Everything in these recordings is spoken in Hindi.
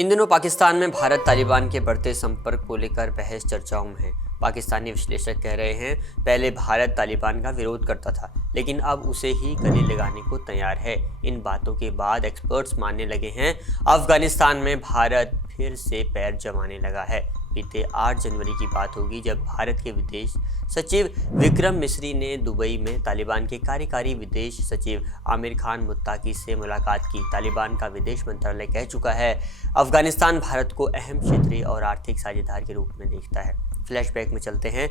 इन दिनों पाकिस्तान में भारत तालिबान के बढ़ते संपर्क को लेकर बहस चर्चाओं में है। पाकिस्तानी विश्लेषक कह रहे हैं, पहले भारत तालिबान का विरोध करता था, लेकिन अब उसे ही गले लगाने को तैयार है। इन बातों के बाद एक्सपर्ट्स मानने लगे हैं, अफगानिस्तान में भारत फिर से पैर जमाने लगा है। बीते 8 जनवरी की बात होगी जब भारत के विदेश सचिव विक्रम मिस्री ने दुबई में तालिबान के कार्यकारी विदेश सचिव आमिर खान मुत्ताकी से मुलाकात की। तालिबान का विदेश मंत्रालय कह चुका है, अफगानिस्तान भारत को अहम क्षेत्रीय और आर्थिक साझेदार के रूप में देखता है। फ्लैशबैक में चलते हैं।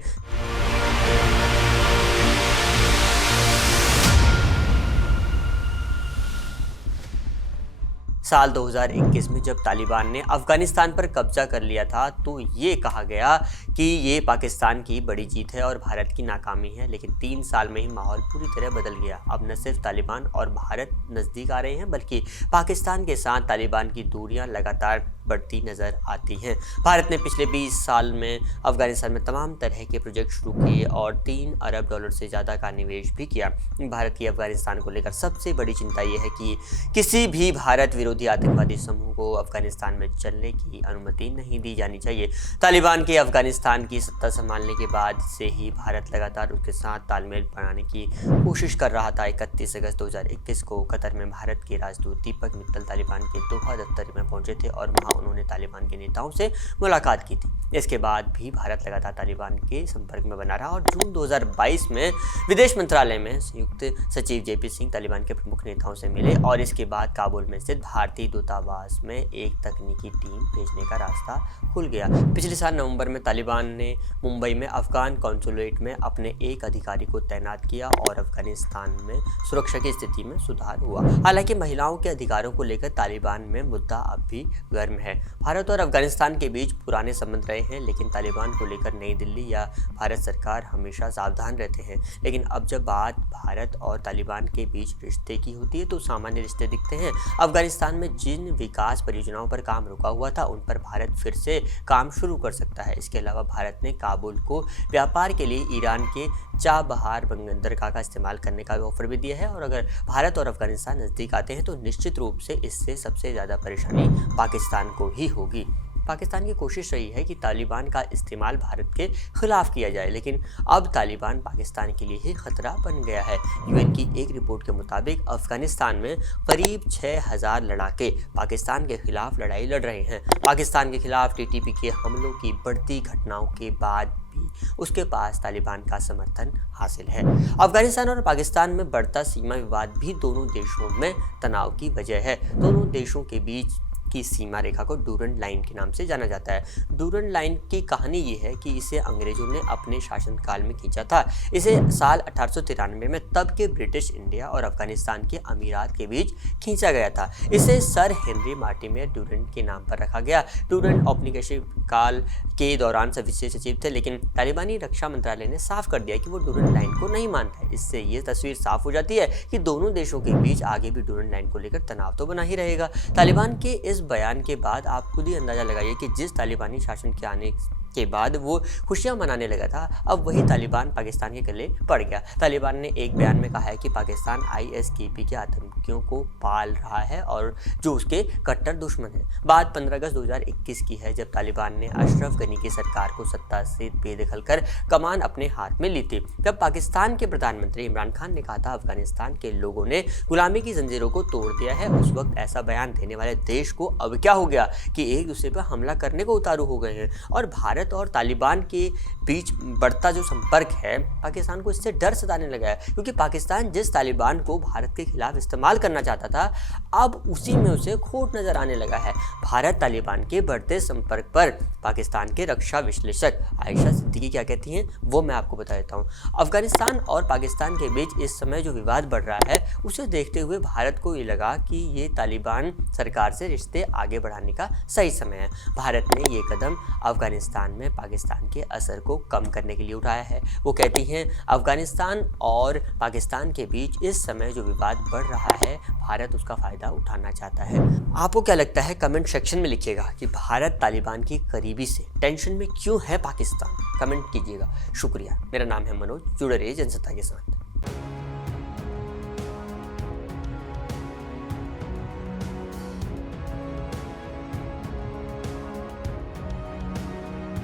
साल 2021 में जब तालिबान ने अफगानिस्तान पर कब्जा कर लिया था तो ये कहा गया कि ये पाकिस्तान की बड़ी जीत है और भारत की नाकामी है, लेकिन 3 साल में ही माहौल पूरी तरह बदल गया। अब न सिर्फ तालिबान और भारत नज़दीक आ रहे हैं, बल्कि पाकिस्तान के साथ तालिबान की दूरियां लगातार बढ़ती नज़र आती हैं। भारत ने पिछले 20 साल में अफगानिस्तान में तमाम तरह के प्रोजेक्ट शुरू किए और $3 अरब से ज़्यादा का निवेश भी किया। भारत की अफगानिस्तान को लेकर सबसे बड़ी चिंता ये है कि किसी भी भारत विरोधी आतंकवादी समूह को अफगानिस्तान में चलने की अनुमति नहीं दी जानी चाहिए। तालिबान के अफगानिस्तान की सत्ता संभालने के बाद से ही भारत लगातार उसके साथ तालमेल बनाने की कोशिश कर रहा था। 31 अगस्त 2021 को कतर में भारत के राजदूत दीपक मित्तल तालिबान के दोहा दफ्तर में पहुंचे थे और वहां उन्होंने तालिबान के नेताओं से मुलाकात की थी। इसके बाद भी भारत लगातार तालिबान के संपर्क में बना रहा और जून 2022 में विदेश मंत्रालय में संयुक्त सचिव JP सिंह तालिबान के प्रमुख नेताओं से मिले और इसके बाद काबुल में स्थित भारतीय दूतावास में एक तकनीकी टीम भेजने का रास्ता खुल गया। पिछले साल नवंबर में तालिबान ने मुंबई में अफगान कॉन्सुलेट में अपने एक अधिकारी को तैनात किया और अफगानिस्तान में सुरक्षा की स्थिति में सुधार हुआ। हालांकि महिलाओं के अधिकारों को लेकर तालिबान में मुद्दा अब भी गर्म है। भारत और अफगानिस्तान के बीच पुराने संबंध रहे हैं, लेकिन तालिबान को लेकर नई दिल्ली या भारत सरकार हमेशा सावधान रहते हैं। लेकिन अब जब बात भारत और तालिबान के बीच रिश्ते की होती है तो सामान्य रिश्ते दिखते हैं। अफगानिस्तान में जिन विकास परियोजनाओं पर काम रुका हुआ था उन पर भारत फिर से काम शुरू कर सकता है। इसके अलावा भारत ने काबुल को व्यापार के लिए ईरान के चाबहार बंदरगाह का इस्तेमाल करने का ऑफर भी दिया है और अगर भारत और अफगानिस्तान नज़दीक आते हैं तो निश्चित रूप से इससे सबसे ज़्यादा परेशानी पाकिस्तान को ही होगी। पाकिस्तान की कोशिश रही है कि तालिबान का इस्तेमाल भारत के खिलाफ किया जाए, लेकिन अब तालिबान पाकिस्तान के लिए ही खतरा बन गया है। UN की एक रिपोर्ट के मुताबिक अफगानिस्तान में करीब 6000 लड़ाके पाकिस्तान के खिलाफ लड़ाई लड़ रहे हैं। पाकिस्तान के खिलाफ TTP के हमलों की बढ़ती घटनाओं के बाद भी उसके पास तालिबान का समर्थन हासिल है। अफगानिस्तान और पाकिस्तान में बढ़ता सीमा विवाद भी दोनों देशों में तनाव की वजह है। दोनों देशों के बीच की सीमा रेखा को डूरंड लाइन के नाम से जाना जाता है। डूरंड लाइन की कहानी ये है कि इसे अंग्रेजों ने अपने शासनकाल में खींचा था। इसे साल 1893 में तब के ब्रिटिश इंडिया और अफगानिस्तान के अमीरात के बीच खींचा गया था। इसे सर हेनरी मार्टिमेर डूरंड के नाम पर रखा गया। डूरंड औपनिवेशिक काल के दौरान विशेष सचिव थे, लेकिन तालिबानी रक्षा मंत्रालय ने साफ कर दिया कि वो डूरंड लाइन को नहीं मानता है। इससे ये तस्वीर साफ हो जाती है कि दोनों देशों के बीच आगे भी डूरंड लाइन को लेकर तनाव तो बना ही रहेगा। तालिबान के इस बयान के बाद आप खुद ही अंदाजा लगाइए कि जिस तालिबानी शासन के आने के बाद वो खुशियां मनाने लगा था, अब वही तालिबान पाकिस्तान के गले पड़ गया। तालिबान ने एक बयान में कहा है कि पाकिस्तान ISKP के आतंकियों को पाल रहा है और जो उसके कट्टर दुश्मन है। बात 15 अगस्त 2021 की है जब तालिबान ने अशरफ गनी की सरकार को सत्ता से बेदखल कर कमान अपने हाथ में ली थी। तब पाकिस्तान के प्रधानमंत्री इमरान खान ने कहा था, अफगानिस्तान के लोगों ने गुलामी की जंजीरों को तोड़ दिया है। उस वक्त ऐसा बयान देने वाले देश को अब क्या हो गया कि एक दूसरे पर हमला करने को उतारू हो गए हैं और भारत और तालिबान के बीच बढ़ता जो संपर्क है पाकिस्तान को इससे डर सताने लगा है, क्योंकि पाकिस्तान जिस तालिबान को भारत के खिलाफ इस्तेमाल करना चाहता था अब उसी में उसे खोट नजर आने लगा है। भारत तालिबान के बढ़ते संपर्क पर पाकिस्तान के रक्षा विश्लेषक आयशा सिद्दीकी क्या कहती हैं वो मैं आपको बता देता हूँ। अफगानिस्तान और पाकिस्तान के बीच इस समय जो विवाद बढ़ रहा है उसे देखते हुए भारत को ये लगा कि ये तालिबान सरकार से रिश्ते आगे बढ़ाने का सही समय है। भारत ने ये कदम अफगानिस्तान में पाकिस्तान के असर को कम करने के लिए उठाया है। वो कहती हैं, अफगानिस्तान और पाकिस्तान के बीच इस समय जो विवाद बढ़ रहा है भारत उसका फायदा उठाना चाहता है। आपको क्या लगता है कमेंट सेक्शन में लिखिएगा कि भारत तालिबान की करीबी से टेंशन में क्यों है पाकिस्तान। कमेंट कीजिएगा। शुक्रिया। मेरा नाम है मनोज। जुड़े रहिए जनसत्ता के साथ।